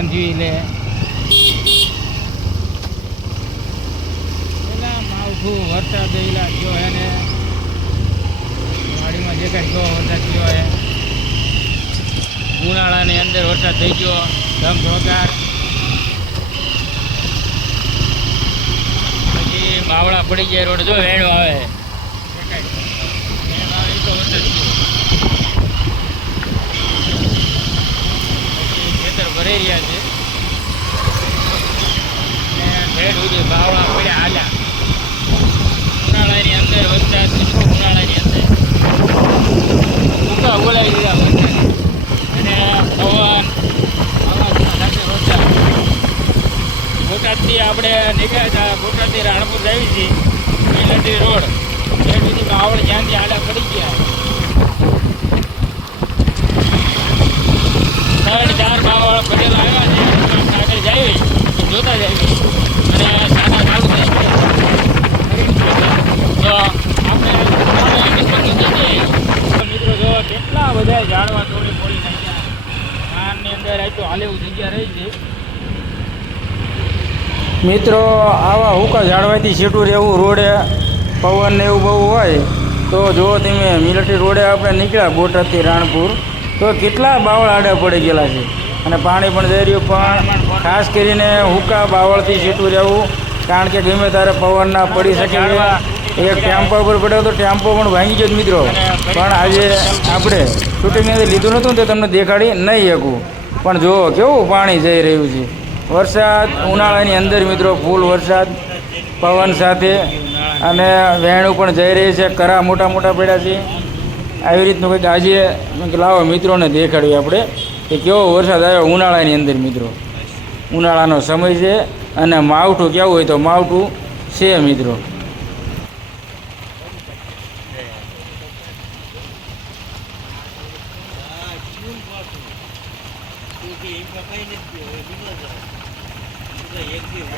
નુકસાન થયું એટલે પેલા માવઠું વરસાદ એલા ગયો એને વાડીમાં જે કાંઈ ગયો વરસાદ ગયો હે ઉનાળાની અંદર વરસાદ થઈ ગયો ધમધોકાર પછી બાવળા પડી જાય, રોડ જો વેણો આવે વેણો આવે ઈ તો વરસાદ ગયો પછી ખેતર રહ્યા છે. ઠેઠ ઉનાળાની અંદર વરસાદ ઉનાળાની અંદર. ભૂકા બોલાવી દીધા અને પવન આપણે નીકળ્યા હતા. બોટાદથી રાણપુર આવી છીએ. મિલટરી રોડ. એ સુધી બાવળ જ્યાંથી આડા પડી ગયા ત્રણ ચાર બાવળ પડેલા આવ્યા છે આગળ જાય જોતા જાય અને સાડા ચાલુ થઈ ગયા તો આપણે નિષ્પત્તિ થઈ તો મિત્રો જો કેટલા બધા ઝાડવા તોડી ફોડી નાખ્યા. આની અંદર આ તો હાલે એવું જગ્યા રહી છે. મિત્રો આવા હુકા ઝાડવાથી છેટું રહેવું રોડે પવન ને એવું બહુ હોય તો જો તમે મિલિટરી રોડે આપણે નીકળ્યા બોટાદથી રાણપુર તો કેટલા બાવળ આડા પડી ગયેલા છે. અને પાણી પણ જઈ રહ્યું પણ ખાસ કરીને હુકા બાવળથી છેટું રહેવું કારણ કે ગમે ત્યારે પવન ના પડી શકે એક ટેમ્પો ઉપર પડ્યો તો ટેમ્પો પણ ભાંગી ગયો મિત્રો. પણ આજે આપણે શૂટિંગની અંદર લીધું નહોતું તે તમને દેખાડી નહીં શકું. પણ જુઓ કેવું પાણી જઈ રહ્યું છે? વરસાદ, ઉનાળાની અંદર મિત્રો, ફૂલ વરસાદ, પવન સાથે. અને વહેણું પણ જઈ રહી છે, કરા મોટા મોટા પડ્યા છે. આવી રીતનું કંઈક આજે લાવો મિત્રોને દેખાડ્યું આપણે, કે કેવો વરસાદ આવ્યો ઉનાળાની અંદર મિત્રો. ઉનાળાનો સમય છે અને માવઠું કેવું હોય તો માવઠું છે મિત્રો. કઈ નથી એક દિવસ